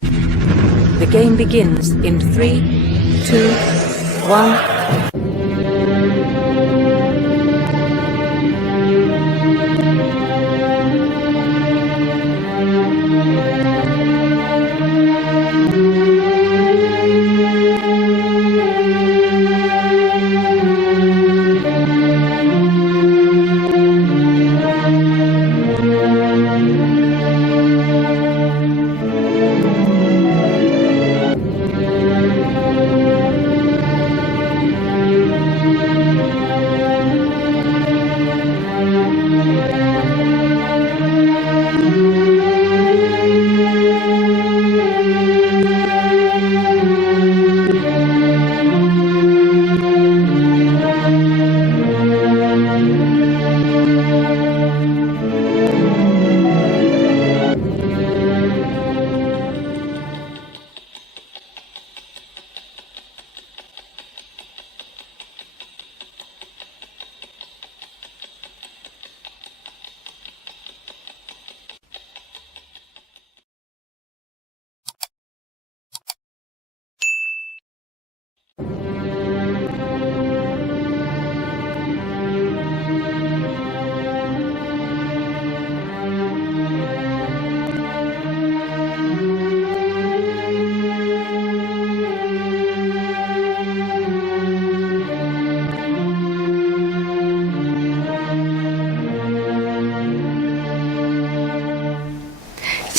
The game begins in 3, 2, 1.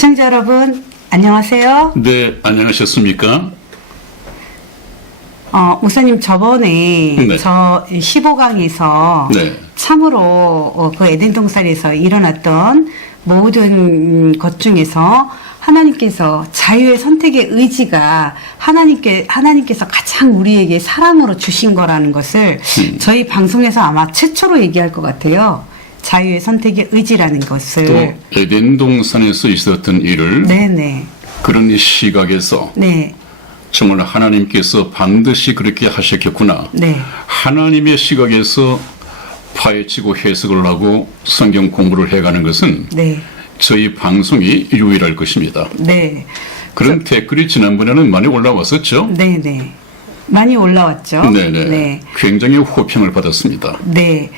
시청자 여러분, 안녕하세요. 네, 안녕하셨습니까? 목사님 저번에 네. 저 15강에서 네. 참으로 그 에덴 동산에서 일어났던 모든 것 중에서 하나님께서 자유의 선택의 의지가 하나님께서 가장 우리에게 사랑으로 주신 거라는 것을 저희 방송에서 아마 최초로 얘기할 것 같아요. 자유의 선택의 의지라는 것을. 또 에덴 동산에서 있었던 일을 네네. 그런 시각에서 네. 정말 하나님께서 반드시 그렇게 하셨겠구나. 네. 하나님의 시각에서 파헤치고 해석을 하고 성경 공부를 해가는 것은 네. 저희 방송이 유일할 것입니다. 네. 그런 댓글이 지난번에는 많이 올라왔었죠? 네네. 많이 올라왔죠. 네네. 네. 굉장히 호평을 받았습니다. 네.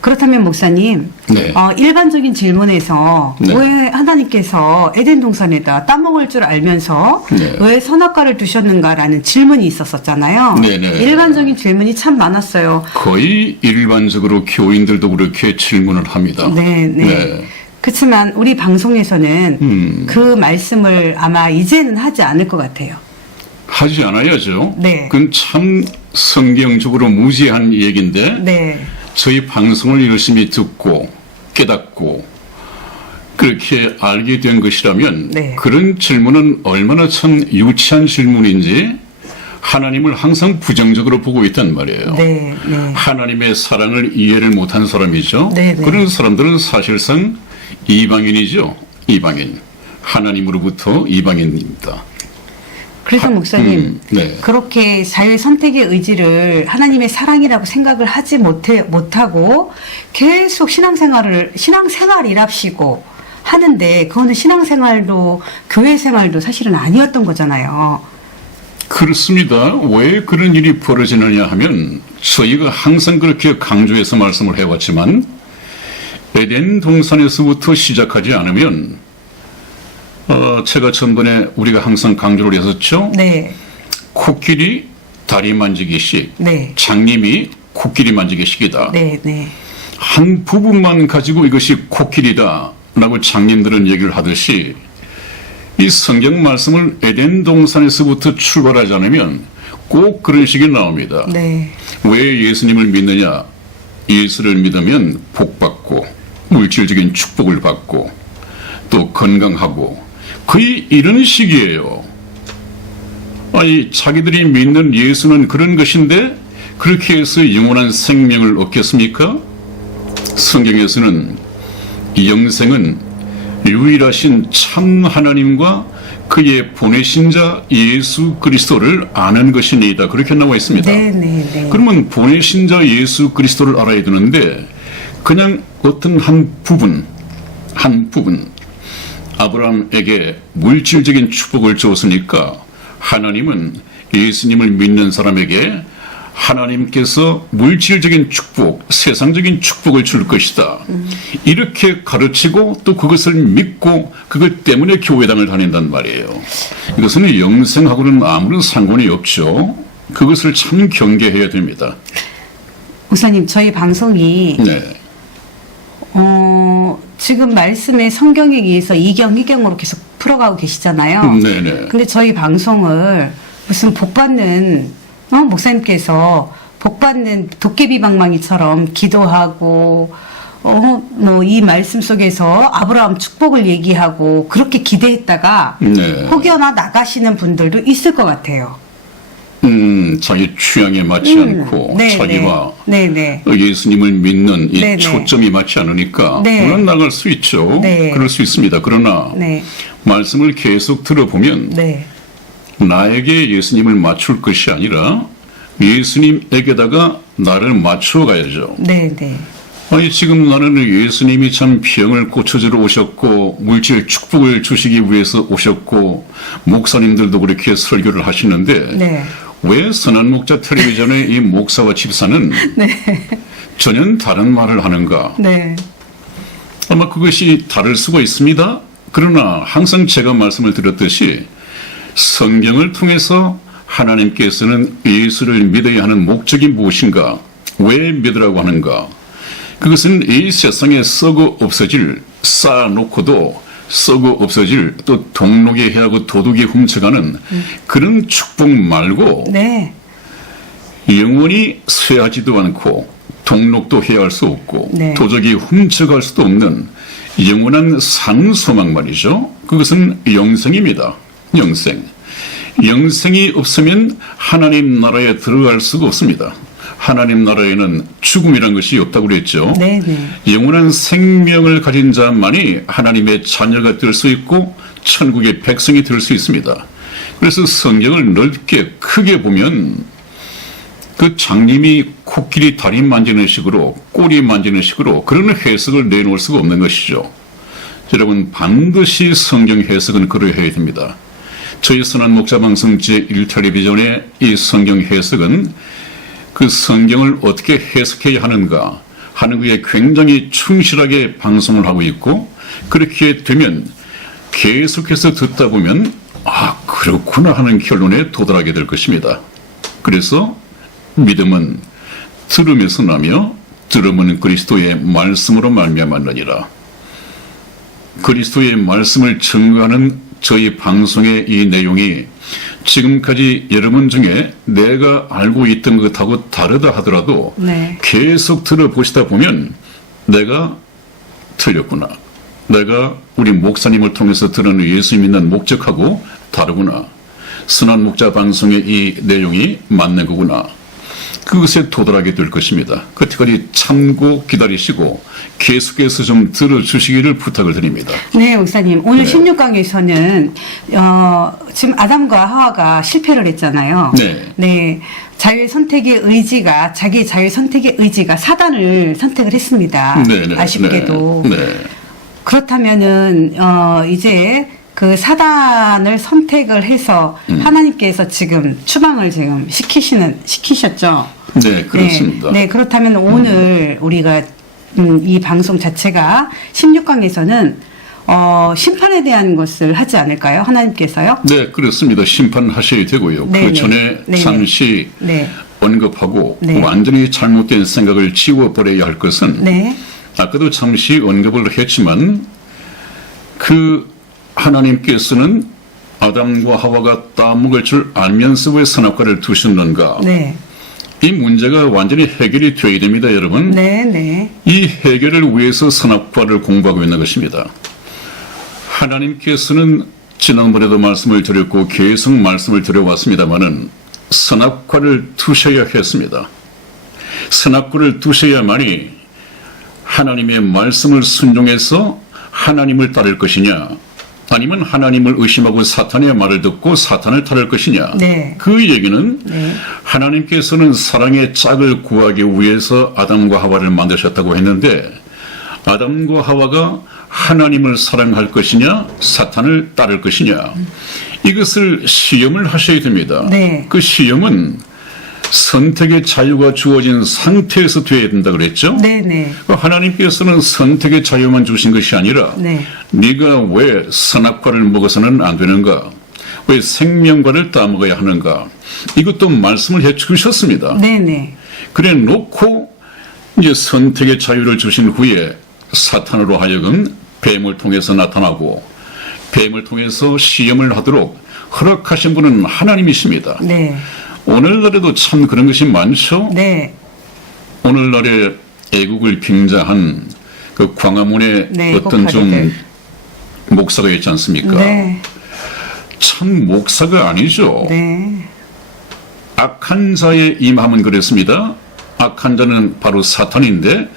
그렇다면 목사님, 네. 일반적인 질문에서 네. 왜 하나님께서 에덴 동산에다 따먹을 줄 알면서 네. 왜 선악과를 두셨는가라는 질문이 있었었잖아요. 네네. 일반적인 질문이 참 많았어요. 거의 일반적으로 교인들도 그렇게 질문을 합니다. 네, 네. 그렇지만 우리 방송에서는 그 말씀을 아마 이제는 하지 않을 것 같아요. 하지 않아야죠. 네. 그건 참 성경적으로 무지한 얘기인데 네. 저희 방송을 열심히 듣고 깨닫고 그렇게 알게 된 것이라면 네. 그런 질문은 얼마나 참 유치한 질문인지 하나님을 항상 부정적으로 보고 있단 말이에요. 네. 네. 하나님의 사랑을 이해를 못한 사람이죠. 네, 네. 그런 사람들은 사실상 이방인이죠. 이방인. 하나님으로부터 이방인입니다. 그래서 목사님, 네. 그렇게 자유의 선택의 의지를 하나님의 사랑이라고 생각을 하지 못하고 계속 신앙생활이랍시고 하는데 그거는 신앙생활도 교회 생활도 사실은 아니었던 거잖아요. 그렇습니다. 왜 그런 일이 벌어지느냐 하면 저희가 항상 그렇게 강조해서 말씀을 해왔지만 에덴 동산에서부터 시작하지 않으면 제가 전번에 우리가 항상 강조를 했었죠. 네. 코끼리 다리 만지기식, 네. 장님이 코끼리 만지기식이다. 네. 네. 한 부분만 가지고 이것이 코끼리다 라고 장님들은 얘기를 하듯이 이 성경 말씀을 에덴 동산에서부터 출발하지 않으면 꼭 그런 식이 나옵니다. 네. 왜 예수님을 믿느냐? 예수를 믿으면 복받고 물질적인 축복을 받고 또 건강하고 거의 이런 식이에요. 아니 자기들이 믿는 예수는 그런 것인데 그렇게 해서 영원한 생명을 얻겠습니까? 성경에서는 영생은 유일하신 참 하나님과 그의 보내신 자 예수 그리스도를 아는 것이니이다. 그렇게 나와 있습니다. 네. 네. 네. 그러면 보내신 자 예수 그리스도를 알아야 되는데 그냥 어떤 한 부분 아브라함에게 물질적인 축복을 줬으니까 하나님은 예수님을 믿는 사람에게 하나님께서 물질적인 축복, 세상적인 축복을 줄 것이다. 이렇게 가르치고 또 그것을 믿고 그것 때문에 교회당을 다닌단 말이에요. 이것은 영생하고는 아무런 상관이 없죠. 그것을 참 경계해야 됩니다. 목사님, 저희 방송이 네. 지금 말씀의 성경에 의해서 이경으로 계속 풀어가고 계시잖아요. 네네. 근데 저희 방송을 무슨 복받는 목사님께서 복받는 도깨비 방망이처럼 기도하고 뭐 이 말씀 속에서 아브라함 축복을 얘기하고 그렇게 기대했다가 네. 혹여나 나가시는 분들도 있을 것 같아요. 자기 취향에 맞지 않고 네, 자기와 네, 네. 예수님을 믿는 이 네, 네. 초점이 맞지 않으니까 네. 물론 나갈 수 있죠. 네. 그럴 수 있습니다. 그러나 네. 말씀을 계속 들어보면 네. 나에게 예수님을 맞출 것이 아니라 예수님에게다가 나를 맞추어 가야죠. 네, 네. 아니 지금 나는 예수님이 참 병을 고쳐주러 오셨고 물질 축복을 주시기 위해서 오셨고 목사님들도 그렇게 설교를 하시는데 네. 왜 선한 목자 텔레비전의 이 목사와 집사는 전혀 다른 말을 하는가? 네. 아마 그것이 다를 수가 있습니다. 그러나 항상 제가 말씀을 드렸듯이 성경을 통해서 하나님께서는 예수를 믿어야 하는 목적이 무엇인가? 왜 믿으라고 하는가? 그것은 이 세상에 썩어 없어질, 쌓아놓고도 썩어 없어질, 또 동록에 해하고 도둑이 훔쳐가는 그런 축복 말고 네. 영원히 쇠하지도 않고 동록도 해야 할 수 없고 네. 도적이 훔쳐갈 수도 없는 영원한 상소망 말이죠. 그것은 영생입니다. 영생. 영생이 없으면 하나님 나라에 들어갈 수가 없습니다. 하나님 나라에는 죽음이란 것이 없다고 그랬죠. 네, 네. 영원한 생명을 가진 자만이 하나님의 자녀가 될 수 있고 천국의 백성이 될 수 있습니다. 그래서 성경을 넓게 크게 보면 그 장님이 코끼리 다리 만지는 식으로 꼬리 만지는 식으로 그런 해석을 내놓을 수가 없는 것이죠. 여러분 반드시 성경 해석은 그러해야 됩니다. 저희 선한 목자 방송 제1텔레비전의 이 성경 해석은 그 성경을 어떻게 해석해야 하는가 하는 것에 굉장히 충실하게 방송을 하고 있고 그렇게 되면 계속해서 듣다 보면 아 그렇구나 하는 결론에 도달하게 될 것입니다. 그래서 믿음은 들음에서 나며 들음은 그리스도의 말씀으로 말미암았느니라. 그리스도의 말씀을 증거하는 저희 방송의 이 내용이 지금까지 여러분 중에 내가 알고 있던 것하고 다르다 하더라도 네. 계속 들어보시다 보면 내가 틀렸구나. 내가 우리 목사님을 통해서 들은 예수 믿는 목적하고 다르구나. 선한 목자 방송의 이 내용이 맞는 거구나. 그것에 도달하게 될 것입니다. 그때까지 참고 기다리시고 계속해서 좀 들어주시기를 부탁을 드립니다. 네, 목사님. 오늘 네. 16강에서는 지금 아담과 하와가 실패를 했잖아요. 네. 네. 자기 자유의 선택의 의지가 사단을 선택을 했습니다. 네, 네, 아쉽게도. 네. 네. 그렇다면은 이제 그 사단을 선택을 해서 하나님께서 지금 추방을 지금 시키셨죠. 네, 그렇습니다. 네, 그렇다면 오늘 우리가 이 방송 자체가 16강에서는 심판에 대한 것을 하지 않을까요? 하나님께서요? 네, 그렇습니다. 심판하셔야 되고요. 네, 그 전에 네. 잠시 네. 언급하고 네. 완전히 잘못된 생각을 지워버려야 할 것은 네. 아까도 잠시 언급을 했지만 그 하나님께서는 아담과 하와가 따먹을 줄 알면서 왜 선악과를 두셨는가? 네. 이 문제가 완전히 해결이 되어야 됩니다, 여러분. 네, 네. 이 해결을 위해서 선악과를 공부하고 있는 것입니다. 하나님께서는 지난번에도 말씀을 드렸고 계속 말씀을 드려왔습니다마는 선악과를 두셔야 했습니다. 선악과를 두셔야만이 하나님의 말씀을 순종해서 하나님을 따를 것이냐 아니면 하나님을 의심하고 사탄의 말을 듣고 사탄을 따를 것이냐. 네. 그 얘기는 네. 하나님께서는 사랑의 짝을 구하기 위해서 아담과 하와를 만드셨다고 했는데 아담과 하와가 하나님을 사랑할 것이냐 사탄을 따를 것이냐 이것을 시험을 하셔야 됩니다. 네. 그 시험은 선택의 자유가 주어진 상태에서 돼야 된다 그랬죠? 네네. 하나님께서는 선택의 자유만 주신 것이 아니라 네. 네가 왜 선악과를 먹어서는 안 되는가? 왜 생명과를 따먹어야 하는가? 이것도 말씀을 해 주셨습니다. 네네. 그래 놓고 이제 선택의 자유를 주신 후에 사탄으로 하여금 뱀을 통해서 나타나고 뱀을 통해서 시험을 하도록 허락하신 분은 하나님이십니다. 네. 오늘날에도 참 그런 것이 많죠. 네. 오늘날에 애국을 빙자한 그 광화문에 네, 어떤 좀 목사님들. 목사가 있지 않습니까? 네. 참 목사가 아니죠. 네. 악한 자의 임함은 그랬습니다. 악한 자는 바로 사탄인데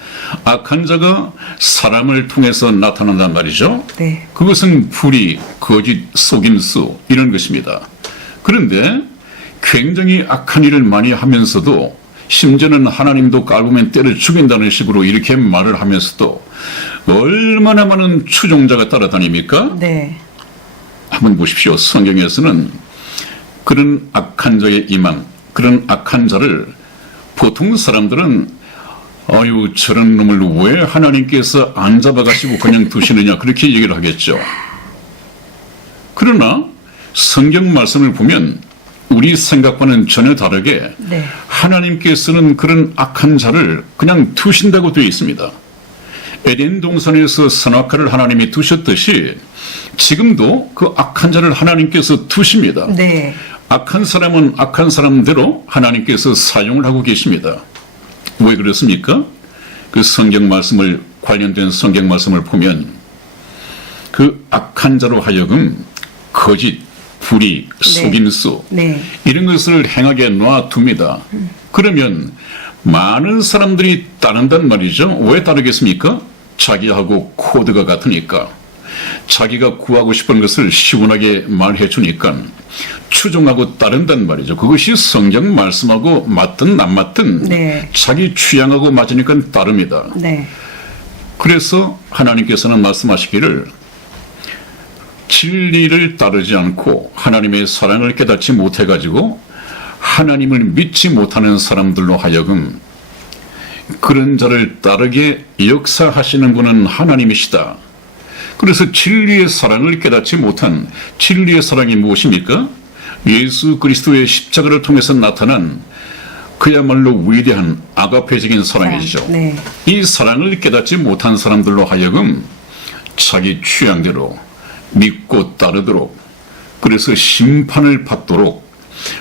악한 자가 사람을 통해서 나타난단 말이죠. 네. 그것은 불의, 거짓, 속임수 이런 것입니다. 그런데 굉장히 악한 일을 많이 하면서도 심지어는 하나님도 깔보면 때려 죽인다는 식으로 이렇게 말을 하면서도 얼마나 많은 추종자가 따라다닙니까? 네. 한번 보십시오. 성경에서는 그런 악한 자의 임함, 그런 악한 자를 보통 사람들은 아유 저런 놈을 왜 하나님께서 안 잡아가시고 그냥 두시느냐 그렇게 얘기를 하겠죠. 그러나 성경 말씀을 보면 우리 생각과는 전혀 다르게 네. 하나님께서는 그런 악한 자를 그냥 두신다고 되어 있습니다. 에덴 동산에서 선악과를 하나님이 두셨듯이 지금도 그 악한 자를 하나님께서 두십니다. 네. 악한 사람은 악한 사람대로 하나님께서 사용을 하고 계십니다. 왜 그렇습니까? 그 성경 말씀을 관련된 성경 말씀을 보면 그 악한 자로 하여금 거짓, 불의, 속임수 네. 이런 것을 행하게 놔둡니다. 그러면 많은 사람들이 따른단 말이죠. 왜 따르겠습니까? 자기하고 코드가 같으니까. 자기가 구하고 싶은 것을 시원하게 말해 주니까 추종하고 따른단 말이죠. 그것이 성경 말씀하고 맞든 안 맞든 네. 자기 취향하고 맞으니까 따릅니다. 네. 그래서 하나님께서는 말씀하시기를 진리를 따르지 않고 하나님의 사랑을 깨닫지 못해가지고 하나님을 믿지 못하는 사람들로 하여금 그런 자를 따르게 역사하시는 분은 하나님이시다. 그래서 진리의 사랑을 깨닫지 못한 진리의 사랑이 무엇입니까? 예수 그리스도의 십자가를 통해서 나타난 그야말로 위대한 아가페적인 사랑이죠. 네. 이 사랑을 깨닫지 못한 사람들로 하여금 자기 취향대로 믿고 따르도록 그래서 심판을 받도록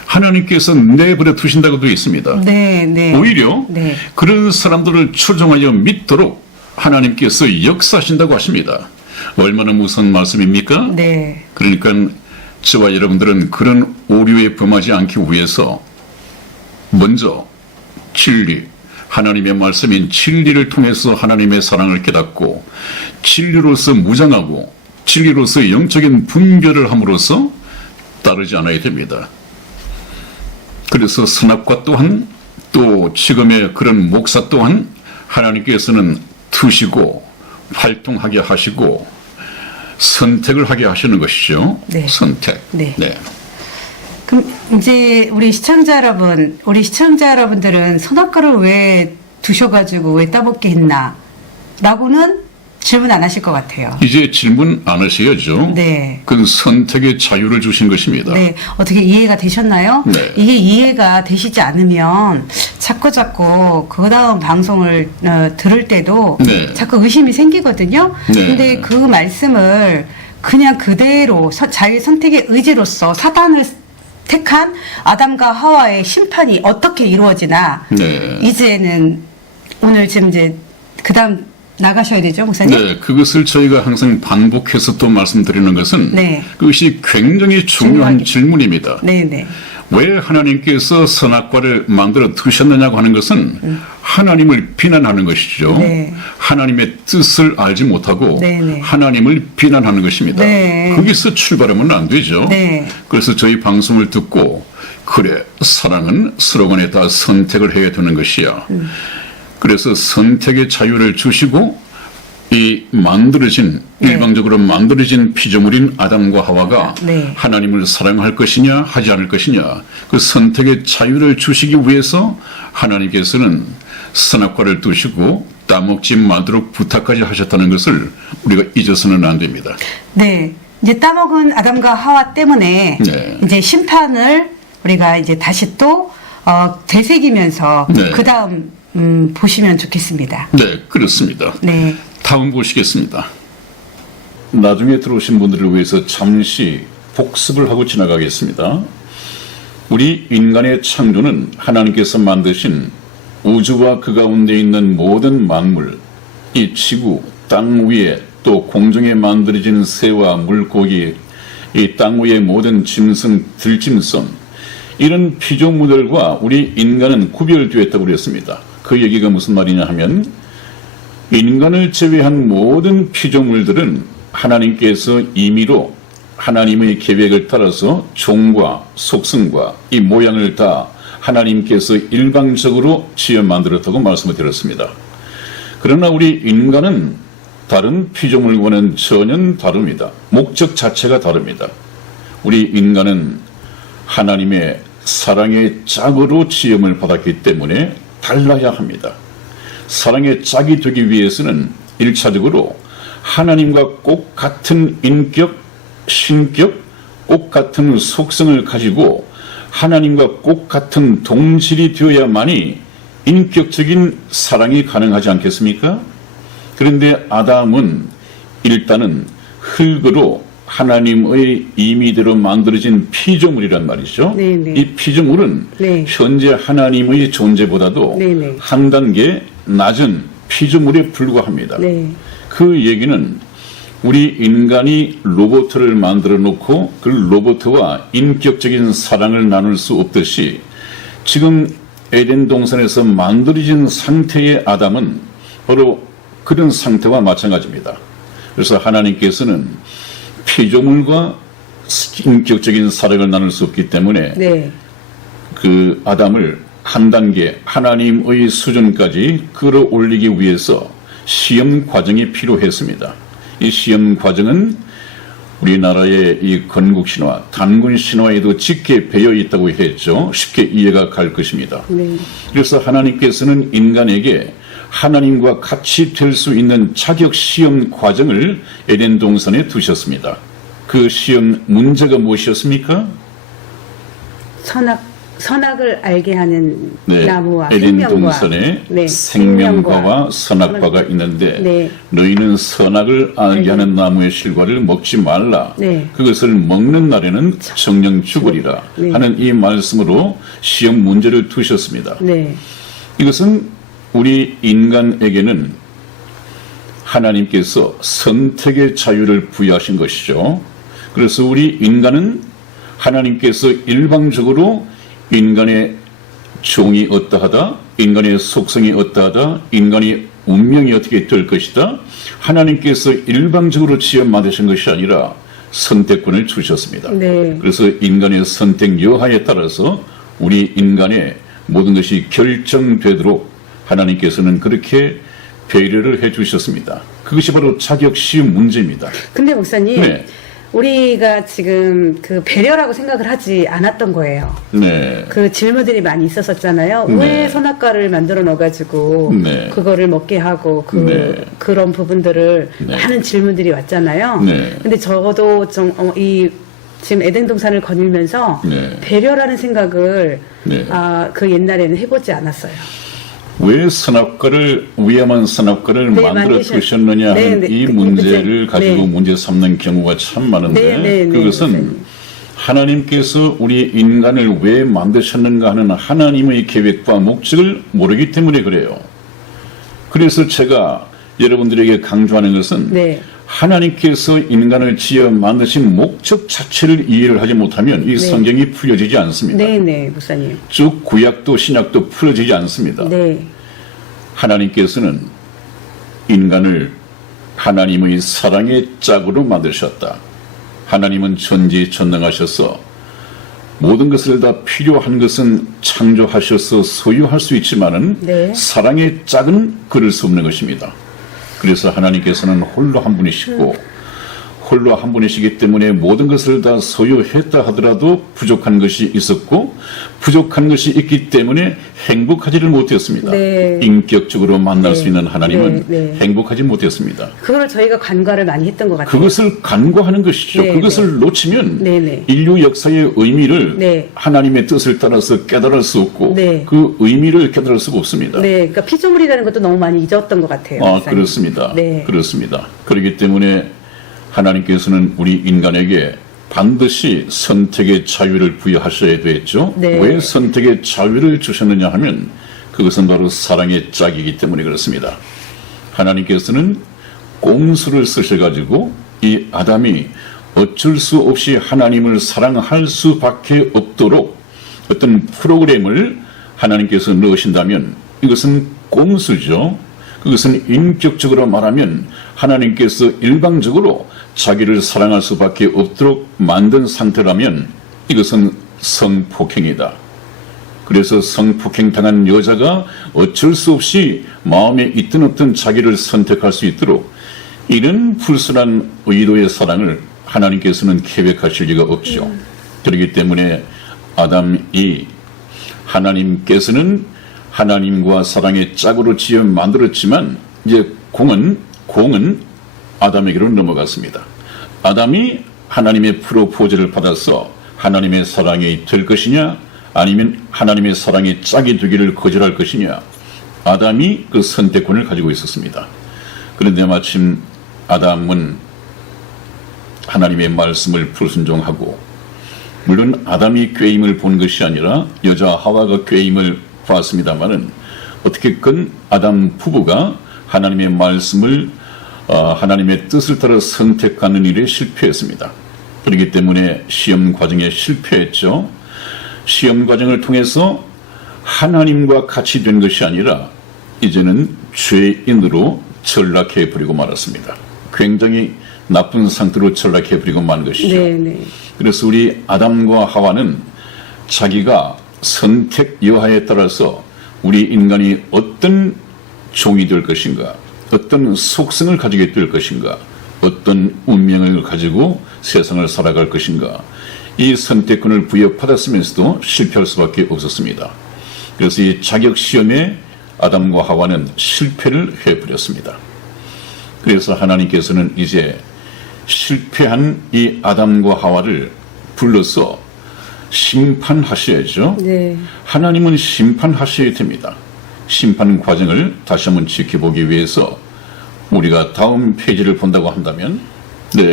하나님께서 내버려 두신다고 되어 있습니다. 네. 네. 오히려 네. 그런 사람들을 추종하여 믿도록 하나님께서 역사하신다고 하십니다. 얼마나 무서운 말씀입니까? 네. 그러니까 저와 여러분들은 그런 오류에 범하지 않기 위해서 먼저 진리, 하나님의 말씀인 진리를 통해서 하나님의 사랑을 깨닫고 진리로서 무장하고 진리로서 영적인 분별을 함으로써 따르지 않아야 됩니다. 그래서 선악과 또한 또 지금의 그런 목사 또한 하나님께서는 두시고 활동하게 하시고 선택을 하게 하시는 것이죠. 네. 선택. 네. 그럼 이제 우리 시청자 여러분들은 선악과를 왜 두셔가지고 왜 따먹게 했나? 라고는 질문 안 하실 것 같아요. 이제 질문 안 하셔야죠. 네. 그건 선택의 자유를 주신 것입니다. 네. 어떻게 이해가 되셨나요? 네. 이게 이해가 되시지 않으면 자꾸 그 다음 방송을 들을 때도 네. 자꾸 의심이 생기거든요. 네. 근데 그 말씀을 그냥 그대로 자기 선택의 의지로서 사단을 택한 아담과 하와의 심판이 어떻게 이루어지나 네. 이제는 오늘 지금 이제 그다음 나가셔야 되죠, 목사님? 네, 그것을 저희가 항상 반복해서 또 말씀드리는 것은 네. 그것이 굉장히 중요한 중요하게. 질문입니다. 네. 왜 하나님께서 선악과를 만들어 두셨느냐고 하는 것은 하나님을 비난하는 것이죠. 네. 하나님의 뜻을 알지 못하고 네. 하나님을 비난하는 것입니다. 네. 거기서 출발하면 안 되죠. 네. 그래서 저희 방송을 듣고 그래 사랑은 서로 간에 다 선택을 해야 되는 것이야. 그래서 선택의 자유를 주시고 이 만들어진 네. 일방적으로 만들어진 피조물인 아담과 하와가 네. 하나님을 사랑할 것이냐 하지 않을 것이냐 그 선택의 자유를 주시기 위해서 하나님께서는 선악과를 두시고 따먹지 말도록 부탁까지 하셨다는 것을 우리가 잊어서는 안 됩니다. 네. 이제 따먹은 아담과 하와 때문에 네. 이제 심판을 우리가 이제 다시 또 되새기면서 네. 그 다음 보시면 좋겠습니다. 네, 그렇습니다. 네. 다음 보시겠습니다. 나중에 들어오신 분들을 위해서 잠시 복습을 하고 지나가겠습니다. 우리 인간의 창조는 하나님께서 만드신 우주와 그 가운데 있는 모든 만물, 이 지구, 땅 위에 또 공중에 만들어진 새와 물고기, 이 땅 위의 모든 짐승, 들짐승 이런 피조물들과 우리 인간은 구별되었다고 그랬습니다. 그 얘기가 무슨 말이냐 하면 인간을 제외한 모든 피조물들은 하나님께서 임의로 하나님의 계획을 따라서 종과 속성과 이 모양을 다 하나님께서 일방적으로 지어 만들었다고 말씀을 드렸습니다. 그러나 우리 인간은 다른 피조물과는 전혀 다릅니다. 목적 자체가 다릅니다. 우리 인간은 하나님의 사랑의 짝으로 지음을 받았기 때문에 달라야 합니다. 사랑의 짝이 되기 위해서는 1차적으로 하나님과 꼭 같은 인격, 신격, 꼭 같은 속성을 가지고 하나님과 꼭 같은 동질이 되어야만이 인격적인 사랑이 가능하지 않겠습니까? 그런데 아담은 일단은 흙으로 하나님의 임의대로 만들어진 피조물이란 말이죠. 네네. 이 피조물은 네. 현재 하나님의 존재보다도 네네. 한 단계 낮은 피조물에 불과합니다. 네. 그 얘기는 우리 인간이 로봇을 만들어 놓고 그 로봇과 인격적인 사랑을 나눌 수 없듯이 지금 에덴 동산에서 만들어진 상태의 아담은 바로 그런 상태와 마찬가지입니다. 그래서 하나님께서는 피조물과 인격적인 사랑을 나눌 수 없기 때문에 네. 그 아담을 한 단계 하나님의 수준까지 끌어올리기 위해서 시험 과정이 필요했습니다. 이 시험 과정은 우리나라의 이 건국 신화, 단군 신화에도 짙게 배어 있다고 했죠. 쉽게 이해가 갈 것입니다. 네. 그래서 하나님께서는 인간에게 하나님과 같이 될 수 있는 자격 시험 과정을 에덴 동산에 두셨습니다. 그 시험 문제가 무엇이었습니까? 선악을 알게 하는 네, 나무와 에덴 생명과 동산에 네, 생명과와 선악과가 있는데 네. 너희는 선악을 알게 하는 나무의 실과를 먹지 말라. 네. 그것을 먹는 날에는 정령 죽으리라 네. 하는 이 말씀으로 시험 문제를 두셨습니다. 네. 이것은 우리 인간에게는 하나님께서 선택의 자유를 부여하신 것이죠. 그래서 우리 인간은 하나님께서 일방적으로 인간의 종이 어떠하다, 인간의 속성이 어떠하다, 인간의 운명이 어떻게 될 것이다, 하나님께서 일방적으로 지어 만드신 것이 아니라 선택권을 주셨습니다. 네. 그래서 인간의 선택 여하에 따라서 우리 인간의 모든 것이 결정되도록 하나님께서는 그렇게 배려를 해주셨습니다. 그것이 바로 자격 시험 문제입니다. 근데 목사님, 네. 우리가 지금 그 배려라고 생각을 하지 않았던 거예요. 네. 그 질문들이 많이 있었었잖아요. 네. 왜 선악과를 만들어 넣어가지고 네. 그거를 먹게 하고 네. 그런 부분들을 네. 많은 질문들이 왔잖아요. 네. 근데 적어도 좀 지금 에덴 동산을 거닐면서 네. 배려라는 생각을 네. 그 옛날에는 해보지 않았어요. 왜 선악과를 위험한 선악과를 네, 만들어 만드셨- 두셨느냐 하는 네, 네, 이 그 문제를 문제, 가지고 네. 문제 삼는 경우가 참 많은데 네, 네, 네, 그것은 목사님. 하나님께서 우리 인간을 왜 만드셨는가 하는 하나님의 계획과 목적을 모르기 때문에 그래요. 그래서 제가 여러분들에게 강조하는 것은 네. 하나님께서 인간을 지어 만드신 목적 자체를 이해를 하지 못하면 이 성경이 풀려지지 않습니다. 네네, 목사님. 쭉 구약도 신약도 풀어지지 않습니다. 네. 하나님께서는 인간을 하나님의 사랑의 짝으로 만드셨다. 하나님은 전지전능하셔서 모든 것을 다 필요한 것은 창조하셔서 소유할 수 있지만은 네. 사랑의 짝은 그럴 수 없는 것입니다. 그래서 하나님께서는 홀로 한 분이시고 홀로 한 분이시기 때문에 모든 것을 다 소유했다 하더라도 부족한 것이 있었고 부족한 것이 있기 때문에 행복하지를 못했습니다. 네. 인격적으로 만날 수 있는 하나님은 네. 행복하지 못했습니다. 그걸 저희가 간과를 많이 했던 것 같아요. 그것을 간과하는 것이죠. 네, 그것을 놓치면 네. 인류 역사의 의미를 네. 하나님의 뜻을 따라서 깨달을 수 없고 네. 그 의미를 깨달을 수가 없습니다. 네, 그러니까 피조물이라는 것도 너무 많이 잊었던 것 같아요. 목사님. 그렇습니다. 네. 그렇습니다. 그렇기 때문에 하나님께서는 우리 인간에게 반드시 선택의 자유를 부여하셔야 되겠죠. 네. 왜 선택의 자유를 주셨느냐 하면 그것은 바로 사랑의 짝이기 때문에 그렇습니다. 하나님께서는 꼼수를 쓰셔가지고 이 아담이 어쩔 수 없이 하나님을 사랑할 수밖에 없도록 어떤 프로그램을 하나님께서 넣으신다면 이것은 꼼수죠. 그것은 인격적으로 말하면 하나님께서 일방적으로 자기를 사랑할 수밖에 없도록 만든 상태라면 이것은 성폭행이다. 그래서 성폭행 당한 여자가 어쩔 수 없이 마음에 있든 없든 자기를 선택할 수 있도록 이런 불순한 의도의 사랑을 하나님께서는 계획하실 리가 없죠. 그렇기 때문에 아담이 하나님께서는 하나님과 사랑의 짝으로 지어 만들었지만 이제 공은 아담에게로 넘어갔습니다. 아담이 하나님의 프로포즈를 받아서 하나님의 사랑이 될 것이냐 아니면 하나님의 사랑의 짝이 되기를 거절할 것이냐 아담이 그 선택권을 가지고 있었습니다. 그런데 마침 아담은 하나님의 말씀을 불순종하고 물론 아담이 꾀임을 본 것이 아니라 여자 하와가 꾀임을 봤습니다마는 어떻게든 아담 부부가 하나님의 말씀을 하나님의 뜻을 따라 선택하는 일에 실패했습니다. 그렇기 때문에 시험 과정에 실패했죠. 시험 과정을 통해서 하나님과 같이 된 것이 아니라 이제는 죄인으로 전락해버리고 말았습니다. 굉장히 나쁜 상태로 전락해버리고 만 것이죠. 네. 그래서 우리 아담과 하와는 자기가 선택 여하에 따라서 우리 인간이 어떤 종이 될 것인가, 어떤 속성을 가지게 될 것인가, 어떤 운명을 가지고 세상을 살아갈 것인가, 이 선택권을 부여받았으면서도 실패할 수밖에 없었습니다. 그래서 이 자격 시험에 아담과 하와는 실패를 해버렸습니다. 그래서 하나님께서는 이제 실패한 이 아담과 하와를 불러서 심판하셔야죠. 네. 하나님은 심판하셔야 됩니다. 심판 과정을 다시 한번 지켜보기 위해서 우리가 다음 페이지를 본다고 한다면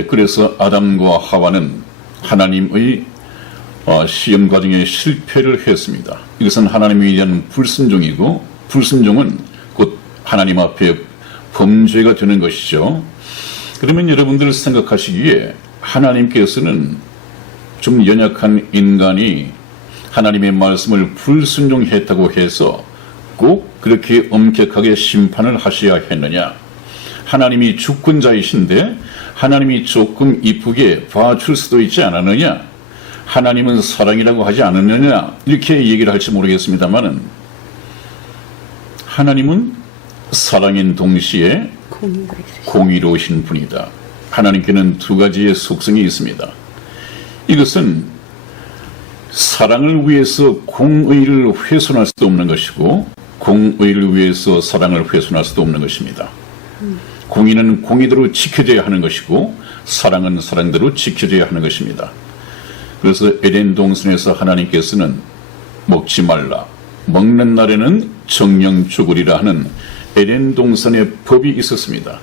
그래서 아담과 하와는 하나님의 시험 과정에 실패를 했습니다. 이것은 하나님에 대한 불순종이고 불순종은 곧 하나님 앞에 범죄가 되는 것이죠. 그러면 여러분들 생각하시기에 하나님께서는 좀 연약한 인간이 하나님의 말씀을 불순종했다고 해서 꼭 그렇게 엄격하게 심판을 하셔야 했느냐? 하나님이 주권자이신데 하나님이 조금 이쁘게 봐줄 수도 있지 않았느냐? 하나님은 사랑이라고 하지 않았느냐? 이렇게 얘기를 할지 모르겠습니다만은 하나님은 사랑인 동시에 공의로우신 분이다. 하나님께는 두 가지의 속성이 있습니다. 이것은 사랑을 위해서 공의를 훼손할 수도 없는 것이고 공의를 위해서 사랑을 훼손할 수도 없는 것입니다. 공의는 공의대로 지켜져야 하는 것이고 사랑은 사랑대로 지켜져야 하는 것입니다. 그래서 에덴 동산에서 하나님께서는 먹지 말라, 먹는 날에는 정령 죽으리라 하는 에덴 동산의 법이 있었습니다.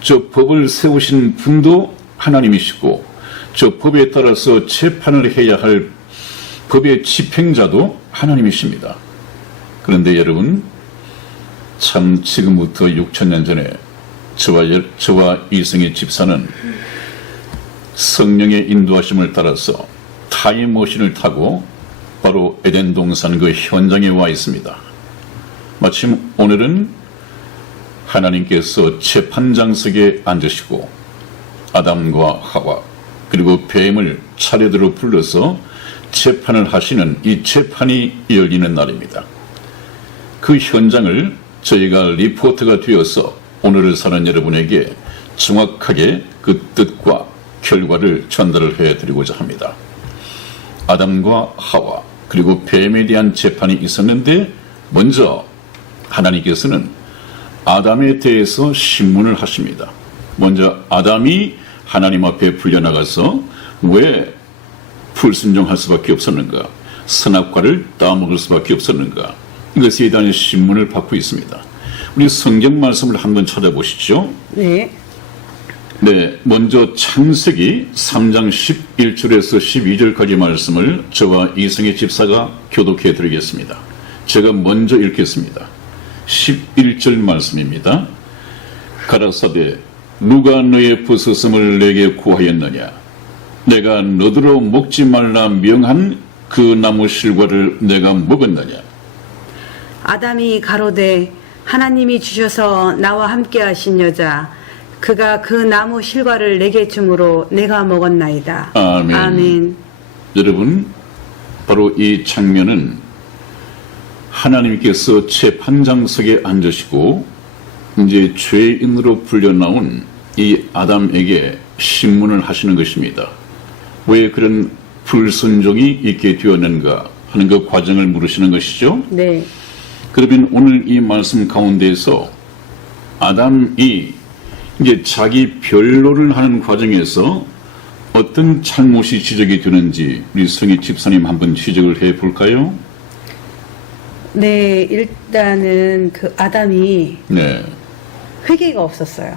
저 법을 세우신 분도 하나님이시고 저 법에 따라서 재판을 해야 할 법의 집행자도 하나님이십니다. 그런데 여러분, 참 지금부터 6,000년 전에 저와 이승희 집사는 성령의 인도하심을 따라서 타임머신을 타고 바로 에덴 동산 그 현장에 와 있습니다. 마침 오늘은 하나님께서 재판장석에 앉으시고 아담과 하와 그리고 뱀을 차례대로 불러서 재판을 하시는 이 재판이 열리는 날입니다. 그 현장을 저희가 리포터가 되어서 오늘을 사는 여러분에게 정확하게 그 뜻과 결과를 전달을 해드리고자 합니다. 아담과 하와 그리고 뱀에 대한 재판이 있었는데 먼저 하나님께서는 아담에 대해서 신문을 하십니다. 먼저 아담이 하나님 앞에 불려나가서 왜 불순종할 수밖에 없었는가, 선악과를 따먹을 수밖에 없었는가, 이것에 대한 신문을 받고 있습니다. 우리 성경 말씀을 한번 찾아보시죠. 네. 네, 먼저 창세기 3장 11절에서 12절까지 말씀을 저와 이승희 집사가 교독해 드리겠습니다. 제가 먼저 읽겠습니다. 11절 말씀입니다. 가라사대 누가 너의 부스스을 내게 구하였느냐? 내가 너더러 먹지 말라 명한 그 나무 실과를 내가 먹었느냐? 아담이 가로되 하나님이 주셔서 나와 함께 하신 여자 그가 그 나무 실과를 내게 주므로 내가 먹었나이다. 아멘. 아멘. 여러분, 바로 이 장면은 하나님께서 재판장석에 앉으시고 이제 죄인으로 불려나온 이 아담에게 신문을 하시는 것입니다. 왜 그런 불순종이 있게 되었는가 하는 그 과정을 물으시는 것이죠. 네. 그러면 오늘 이 말씀 가운데에서 아담이 이제 자기 변론을 하는 과정에서 어떤 잘못이 지적이 되는지 우리 성희 집사님 한번 지적을 해 볼까요? 네, 일단은 그 아담이 네, 회개가 없었어요.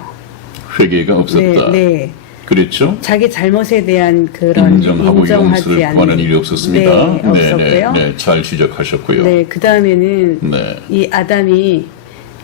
회개가 없었다. 네, 네. 그렇죠? 자기 잘못에 대한 그런 인정하고 인정하지 용서를 않는 구하는 일이 없었습니다. 네, 없었고요. 네, 잘 지적하셨고요. 네, 그 다음에는 네, 이 아담이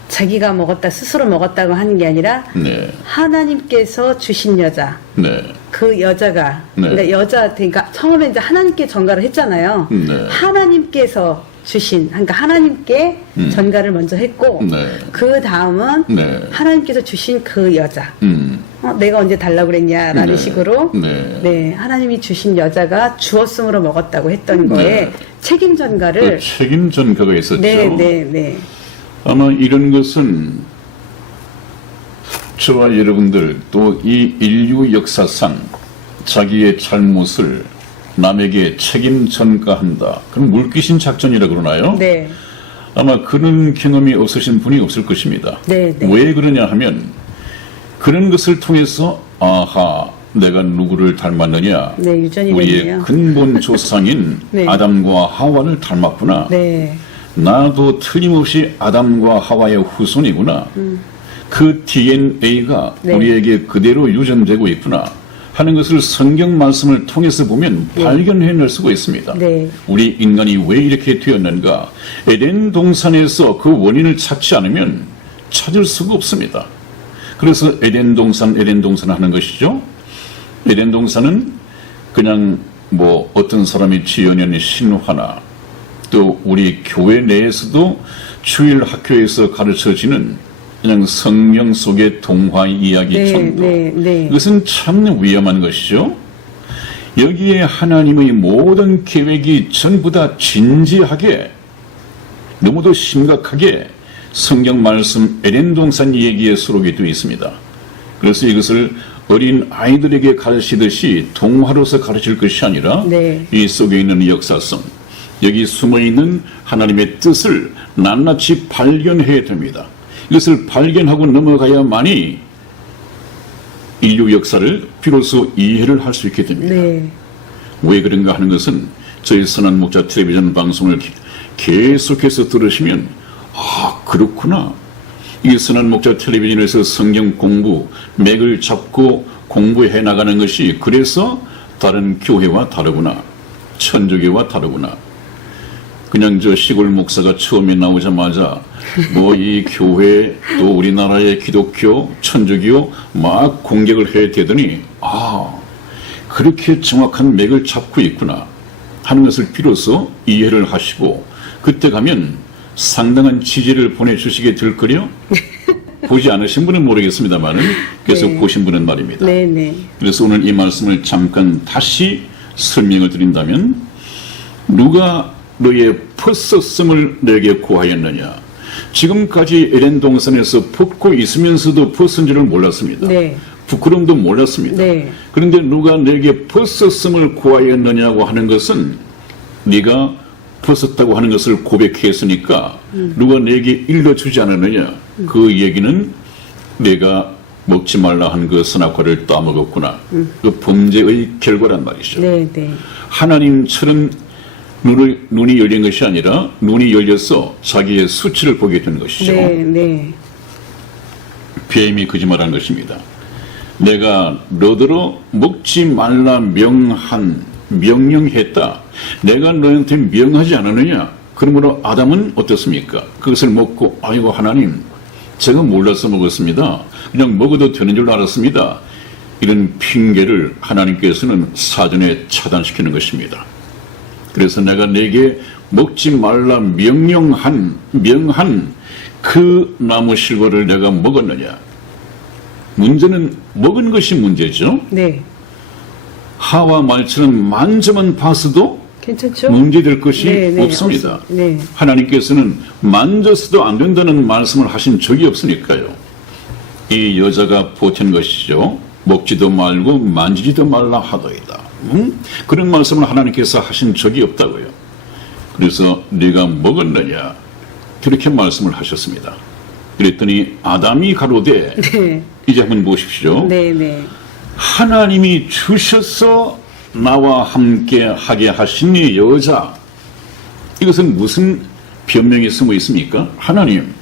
자기가 먹었다 스스로 먹었다고 하는 게 아니라 네, 하나님께서 주신 여자 네, 그 여자가 네. 그러니까 여자 그러니까 처음에 이제 하나님께 전가를 했잖아요. 네. 하나님께서 주신 그러니까 하나님께 전가를 먼저 했고 네. 그 다음은 네. 하나님께서 주신 그 여자 음, 내가 언제 달라고 그랬냐라는 네. 식으로 네. 네, 하나님이 주신 여자가 주었으므로 먹었다고 했던 거에 네. 책임 전가를 그 책임 전가가 있었죠. 네, 네, 네. 아마 이런 것은 저와 여러분들 또 이 인류 역사상 자기의 잘못을 남에게 책임 전가한다. 그럼 물귀신 작전이라 그러나요? 네. 아마 그런 경험이 없으신 분이 없을 것입니다. 네, 네. 왜 그러냐 하면 그런 것을 통해서 아하 내가 누구를 닮았느냐? 네, 유전이 우리의 됐네요. 근본 조상인 네. 아담과 하와를 닮았구나. 네. 나도 틀림없이 아담과 하와의 후손이구나. 그 DNA가 네. 우리에게 그대로 유전되고 있구나 하는 것을 성경 말씀을 통해서 보면 발견해낼 수가 있습니다. 네. 우리 인간이 왜 이렇게 되었는가? 에덴 동산에서 그 원인을 찾지 않으면 찾을 수가 없습니다. 그래서 에덴 동산 하는 것이죠. 에덴 동산은 그냥 뭐 어떤 사람이 지어낸 신화나 또 우리 교회 내에서도 주일 학교에서 가르쳐지는 그냥 성경 속의 동화 이야기 네, 정도. 네, 네. 이것은 참 위험한 것이죠. 여기에 하나님의 모든 계획이 전부 다 진지하게 너무도 심각하게 성경 말씀 에덴 동산 얘기에 수록이 되어 있습니다. 그래서 이것을 어린 아이들에게 가르치듯이 동화로서 가르칠 것이 아니라 네. 이 속에 있는 역사성, 여기 숨어있는 하나님의 뜻을 낱낱이 발견해야 됩니다. 이것을 발견하고 넘어가야만이 인류 역사를 비로소 이해를 할 수 있게 됩니다. 네. 왜 그런가 하는 것은 저희 선한 목자 텔레비전 방송을 계속해서 들으시면 아 그렇구나. 이 선한 목자 텔레비전에서 성경 공부 맥을 잡고 공부해 나가는 것이 그래서 다른 교회와 다르구나. 천주교와 다르구나. 그냥 저 시골 목사가 처음에 나오자마자 뭐 이 교회 또 우리나라의 기독교, 천주교 막 공격을 해야 되더니 아 그렇게 정확한 맥을 잡고 있구나 하는 것을 비로소 이해를 하시고 그때 가면 상당한 지지를 보내주시게 될 거요. 보지 않으신 분은 모르겠습니다만 계속 네. 보신 분은 말입니다. 네, 네. 그래서 오늘 이 말씀을 잠깐 다시 설명을 드린다면 누가 너의 퍼스성을 내게 구하였느냐 지금까지 에덴 동산에서 벗고 있으면서도 벗은 줄을 몰랐습니다. 네. 부끄럼도 몰랐습니다. 네. 그런데 누가 내게 벗었음을 구하였느냐고 하는 것은 네가 벗었다고 하는 것을 고백했으니까 누가 내게 일러주지 않았느냐. 그 얘기는 내가 먹지 말라 한 그 선악과를 따먹었구나. 그 범죄의 결과란 말이죠. 네, 네. 하나님처럼 눈이 열린 것이 아니라 눈이 열려서 자기의 수치를 보게 된 것이죠. 네, 네. 뱀이 거짓말한 것입니다. 내가 너더러 먹지 말라 명령했다. 내가 너한테 명하지 않았느냐? 그러므로 아담은 어떻습니까? 그것을 먹고 아이고 하나님 제가 몰라서 먹었습니다. 그냥 먹어도 되는 줄 알았습니다. 이런 핑계를 하나님께서는 사전에 차단시키는 것입니다. 그래서 내가 내게 먹지 말라 명한 그 나무 실과를 내가 먹었느냐? 문제는 먹은 것이 문제죠. 네. 하와 말처럼 만져만 봤어도 괜찮죠? 문제될 것이 네, 네, 없습니다. 네. 하나님께서는 만져서도 안 된다는 말씀을 하신 적이 없으니까요. 이 여자가 보탠 것이죠. 먹지도 말고 만지지도 말라 하더이다. 그런 말씀을 하나님께서 하신 적이 없다고요. 그래서 네가 먹었느냐? 그렇게 말씀을 하셨습니다. 그랬더니 아담이 가로되 네. 이제 한번 보십시오. 네, 네. 하나님이 주셔서 나와 함께 하게 하신 이 여자, 이것은 무슨 변명이 숨어 있습니까? 하나님,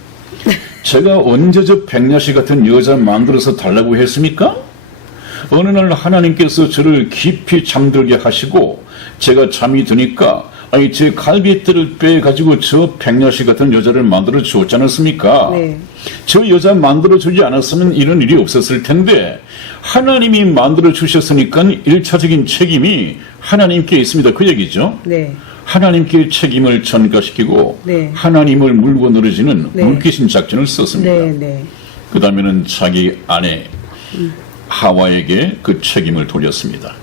제가 언제 저 백야시 같은 여자 만들어서 달라고 했습니까? 어느 날 하나님께서 저를 깊이 잠들게 하시고 제가 잠이 드니까 제 갈비뼈를 빼가지고 저 백야시 같은 여자를 만들어 주었지 않았습니까? 네. 저 여자 만들어 주지 않았으면 이런 일이 없었을 텐데 하나님이 만들어 주셨으니까 1차적인 책임이 하나님께 있습니다. 그 얘기죠. 네. 하나님께 책임을 전가시키고 네. 하나님을 물고 늘어지는 네. 물귀신 작전을 썼습니다. 네, 네. 그 다음에는 자기 아내 하와에게 그 책임을 돌렸습니다.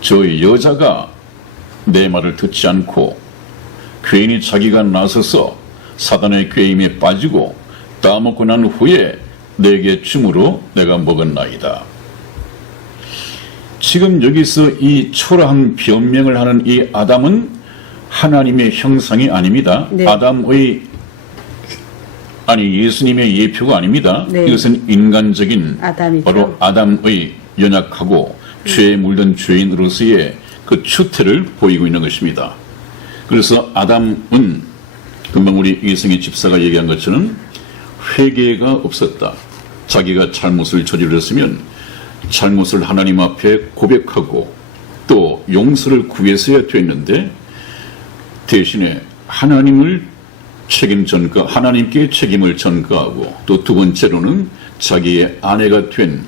저 여자가 내 말을 듣지 않고 괜히 자기가 나서서 사단의 꾀임에 빠지고 따먹고 난 후에 내게 줌으로 내가 먹었나이다. 지금 여기서 이 초라한 변명을 하는 이 아담은 하나님의 형상이 아닙니다. 네. 예수님의 예표가 아닙니다. 네. 이것은 인간적인 아담이죠. 바로 아담의 연약하고 죄에 물든 죄인으로서의 그 추태를 보이고 있는 것입니다. 그래서 아담은 금방 우리 이승희 집사가 얘기한 것처럼 회개가 없었다. 자기가 잘못을 저질렀으면 잘못을 하나님 앞에 고백하고 또 용서를 구했어야 됐는데 대신에 하나님께 책임을 전가하고 또 두 번째로는 자기의 아내가 된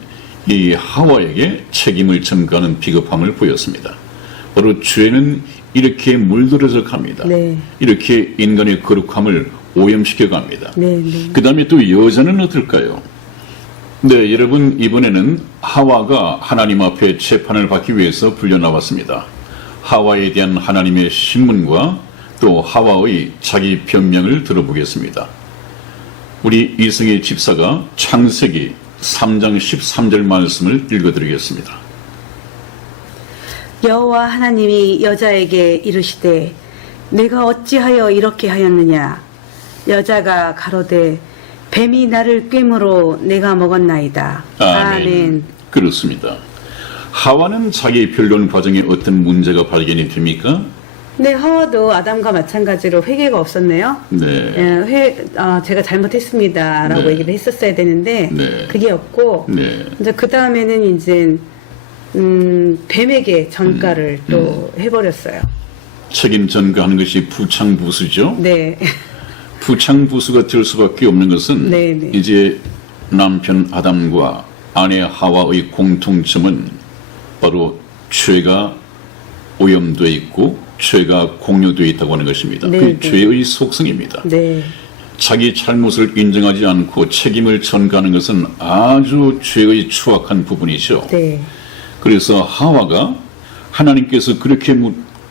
이 하와에게 책임을 전가하는 비겁함을 보였습니다. 바로 죄는 이렇게 물들어져 갑니다. 네. 이렇게 인간의 거룩함을 오염시켜 갑니다. 네, 네. 그 다음에 또 여자는 어떨까요? 네, 여러분 이번에는 하와가 하나님 앞에 재판을 받기 위해서 불려나왔습니다. 하와에 대한 하나님의 신문과 또 하와의 자기 변명을 들어보겠습니다. 우리 이승희 집사가 창세기 3장 13절 말씀을 읽어드리겠습니다. 여호와 하나님이 여자에게 이르시되 내가 어찌하여 이렇게 하였느냐? 여자가 가로되 뱀이 나를 꿰므로 내가 먹었나이다. 아멘. 그렇습니다. 하와는 자기 변론 과정에 어떤 문제가 발견이 됩니까? 네, 하와도 아담과 마찬가지로 회개가 없었네요. 네. 제가 잘못했습니다라고 네. 얘기를 했었어야 되는데 네. 그게 없고 네. 이제 그 다음에는 이제 뱀에게 전가를 또 해버렸어요. 책임 전가하는 것이 부창부수죠. 네, 부창부수가 될 수밖에 없는 것은 네, 네. 이제 남편 아담과 아내 하와의 공통점은 바로 죄가 오염되어 있고 죄가 공유되어 있다고 하는 것입니다. 네, 그 네. 죄의 속성입니다. 네, 자기 잘못을 인정하지 않고 책임을 전가하는 것은 아주 죄의 추악한 부분이죠. 네, 그래서 하와가 하나님께서 그렇게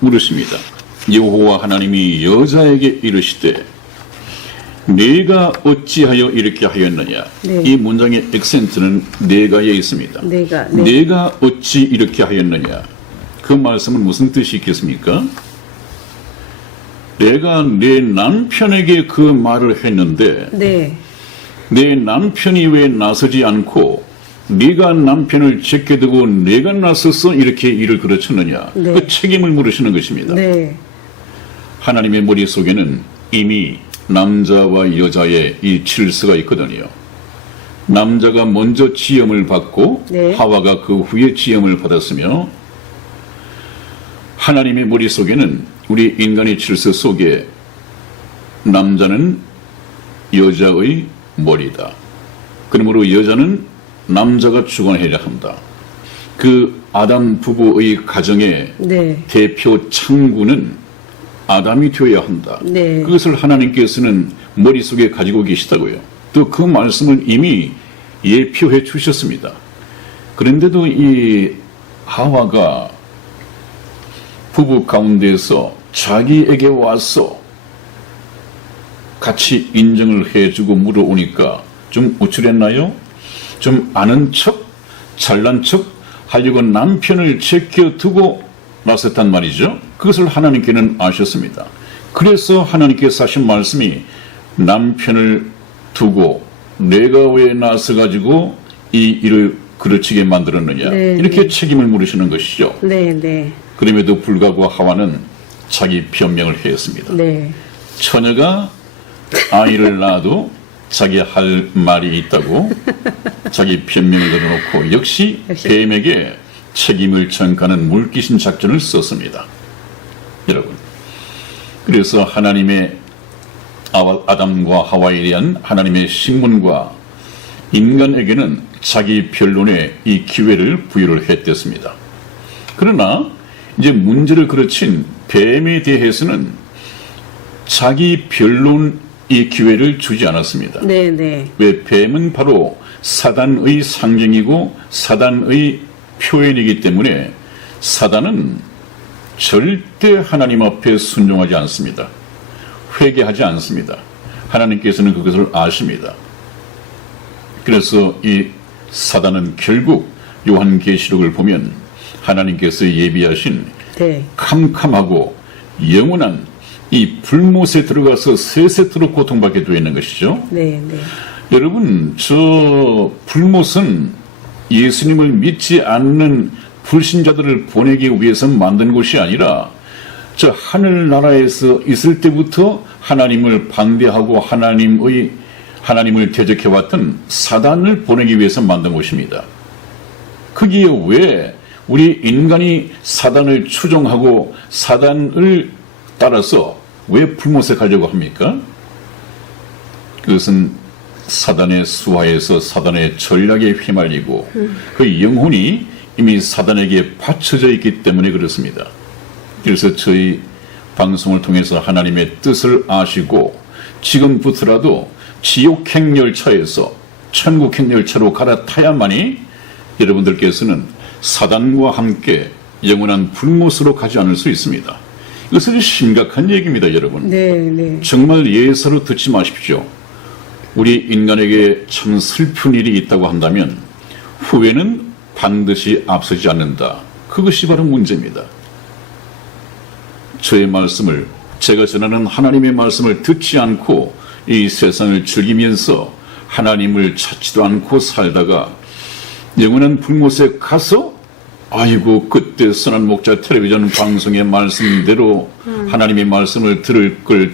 물으십니다. 여호와 하나님이 여자에게 이르시되 내가 어찌하여 이렇게 하였느냐. 네. 이 문장의 액센트는 내가에 있습니다. 내가, 네. 내가 어찌 이렇게 하였느냐. 그 말씀은 무슨 뜻이 있겠습니까? 내가 내 남편에게 그 말을 했는데 네. 내 남편이 왜 나서지 않고 네가 남편을 제껴두고 내가 나서서 이렇게 일을 그르쳤느냐. 네. 그 책임을 물으시는 것입니다. 네. 하나님의 머릿속에는 이미 남자와 여자의 이 질서가 있거든요. 남자가 먼저 지음을 받고 네. 하와가 그 후에 지음을 받았으며 하나님의 머릿속에는 우리 인간의 질서 속에 남자는 여자의 머리다. 그러므로 여자는 남자가 주관해야 한다. 그 아담 부부의 가정의 네. 대표 창구는 아담이 되어야 한다. 네. 그것을 하나님께서는 머릿속에 가지고 계시다고요. 또 그 말씀을 이미 예표해 주셨습니다. 그런데도 이 하와가 부부 가운데서 자기에게 와서 같이 인정을 해주고 물어오니까 좀 우쭐했나요? 좀 아는 척, 잘난 척 하려고 남편을 제껴두고 나섰단 말이죠. 그것을 하나님께는 아셨습니다. 그래서 하나님께서 하신 말씀이 남편을 두고 내가 왜 나서가지고 이 일을 그르치게 만들었느냐. 네, 이렇게 네. 책임을 물으시는 것이죠. 네. 네. 그럼에도 불구하고 하와는 자기 변명을 했습니다. 네. 처녀가 아이를 낳아도 자기 할 말이 있다고 자기 변명을 걸어놓고 역시 뱀에게 책임을 전가하는 물귀신 작전을 썼습니다. 여러분, 그래서 하나님의 아담과 하와에 대한 하나님의 식문과 인간에게는 자기 변론의 이 기회를 부여를 했댔습니다. 그러나 이제 문제를 그르친 뱀에 대해서는 자기 변론 이 기회를 주지 않았습니다. 네. 네. 왜 뱀은 바로 사단의 상징이고 사단의 표현이기 때문에 사단은 절대 하나님 앞에 순종하지 않습니다. 회개하지 않습니다. 하나님께서는 그것을 아십니다. 그래서 이 사단은 결국 요한계시록을 보면 하나님께서 예비하신 네. 캄캄하고 영원한 이 불못에 들어가서 세세토록 고통받게 되어 있는 것이죠. 네. 네. 여러분, 저 불못은 예수님을 믿지 않는 불신자들을 보내기 위해서 만든 곳이 아니라 저 하늘나라에서 있을 때부터 하나님을 반대하고 하나님을 대적해왔던 사단을 보내기 위해서 만든 곳입니다. 거기에 왜 우리 인간이 사단을 추종하고 사단을 따라서 왜 불못에 가려고 합니까? 그것은 사단의 수하에서 사단의 전략에 휘말리고 그 영혼이 이미 사단에게 받쳐져 있기 때문에 그렇습니다. 그래서 저희 방송을 통해서 하나님의 뜻을 아시고 지금부터라도 지옥행 열차에서 천국행 열차로 갈아타야만이 여러분들께서는 사단과 함께 영원한 불못으로 가지 않을 수 있습니다. 이것은 심각한 얘기입니다, 여러분. 네. 네. 정말 예사로 듣지 마십시오. 우리 인간에게 참 슬픈 일이 있다고 한다면 후회는 반드시 앞서지 않는다. 그것이 바로 문제입니다. 저의 말씀을, 제가 전하는 하나님의 말씀을 듣지 않고 이 세상을 즐기면서 하나님을 찾지도 않고 살다가 영원한 불못에 가서 아이고 그때 선한 목자 텔레비전 방송의 말씀대로 하나님의 말씀을 들을 걸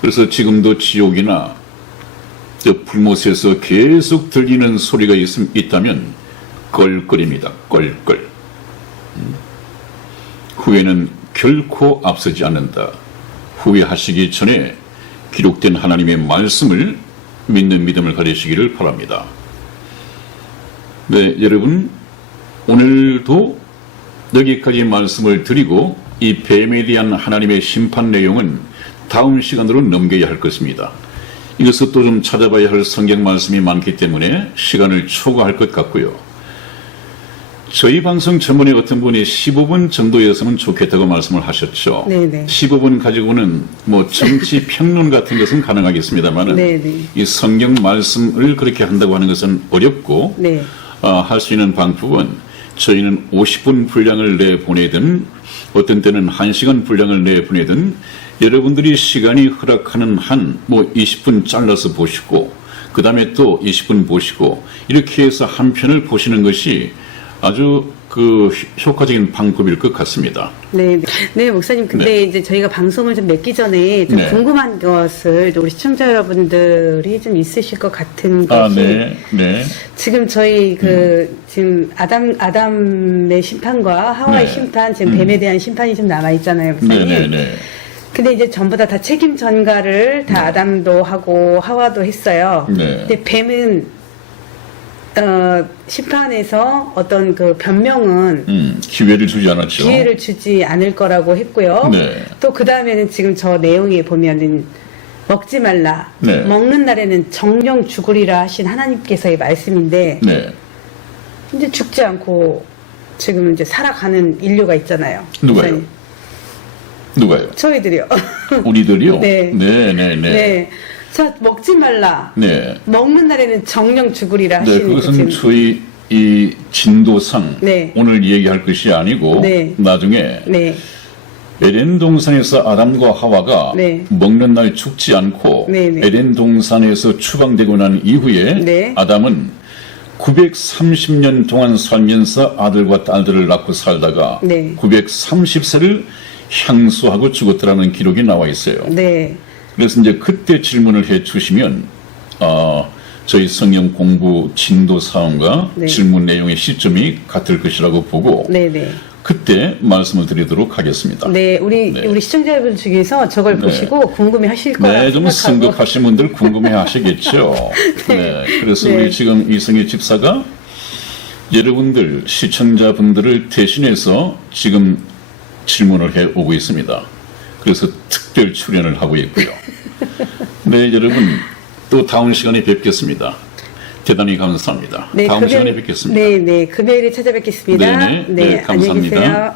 그래서 지금도 지옥이나 저 불못에서 계속 들리는 소리가 있다면 껄껄입니다. 껄껄. 후회는 결코 앞서지 않는다. 후회하시기 전에 기록된 하나님의 말씀을 믿는 믿음을 가지시기를 바랍니다. 네, 여러분, 오늘도 여기까지 말씀을 드리고 이 뱀에 대한 하나님의 심판 내용은 다음 시간으로 넘겨야 할 것입니다. 이것을 또 좀 찾아봐야 할 성경 말씀이 많기 때문에 시간을 초과할 것 같고요. 저희 방송 전문의 어떤 분이 15분 정도였으면 좋겠다고 말씀을 하셨죠. 네네. 15분 가지고는 뭐 정치 평론 같은 것은 가능하겠습니다만은 네네. 이 성경 말씀을 그렇게 한다고 하는 것은 어렵고 네. 할 수 있는 방법은 저희는 50분 분량을 내보내든 어떤 때는 1시간 분량을 내보내든 여러분들이 시간이 허락하는 한 뭐 20분 잘라서 보시고 그 다음에 또 20분 보시고 이렇게 해서 한 편을 보시는 것이 아주 그 효과적인 방법일 것 같습니다. 네, 네, 목사님. 근데 이제 저희가 방송을 좀 맺기 전에 좀 네. 궁금한 것을 우리 시청자 여러분들이 좀 있으실 것 같은 것이 네. 지금 저희 지금 아담의 심판과 하와의 네. 심판, 지금 뱀에 대한 심판이 좀 남아 있잖아요, 목사님. 네. 근데 이제 전부 다 책임 전가를 다 아담도 하고 하와도 했어요. 네. 근데 뱀은 심판에서 어떤 그 변명은 기회를 주지 않았죠. 기회를 주지 않을 거라고 했고요. 네. 또 그 다음에는 지금 저 내용에 보면은 먹지 말라. 네. 먹는 날에는 정령 죽으리라 하신 하나님께서의 말씀인데 네. 이제 죽지 않고 지금 이제 살아가는 인류가 있잖아요. 누가요? 목사님. 누가요? 저희들이요. 우리들이요? 네. 네. 네. 자, 먹지 말라. 네. 먹는 날에는 정령 죽으리라 네, 하시는 그것은 저희 이 진도상 네. 오늘 얘기할 것이 아니고 네. 나중에 네. 에덴 동산에서 아담과 하와가 네. 먹는 날 죽지 않고 네. 에덴 동산에서 추방되고 난 이후에 네. 아담은 930년 동안 살면서 아들과 딸들을 낳고 살다가 네. 930세를 향수하고 죽었더라는 기록이 나와 있어요. 네. 그래서 이제 그때 질문을 해 주시면 저희 성경 공부 진도 사항과 네. 질문 내용의 시점이 같을 것이라고 보고 네. 그때 말씀을 드리도록 하겠습니다. 네, 우리 시청자 여러분 중에서 저걸 네. 보시고 궁금해 하실 거라고 네, 좀 생각하고. 성급하신 분들 궁금해 하시겠죠. 네. 그래서 네. 우리 지금 이성희 집사가 여러분들 시청자분들을 대신해서 지금 질문을 해 오고 있습니다. 그래서 특별 출연을 하고 있고요. 네, 여러분 또 다음 시간에 뵙겠습니다. 대단히 감사합니다. 네, 다음 시간에 뵙겠습니다. 네, 금요일에 찾아뵙겠습니다. 네, 감사합니다. 안녕히 계세요.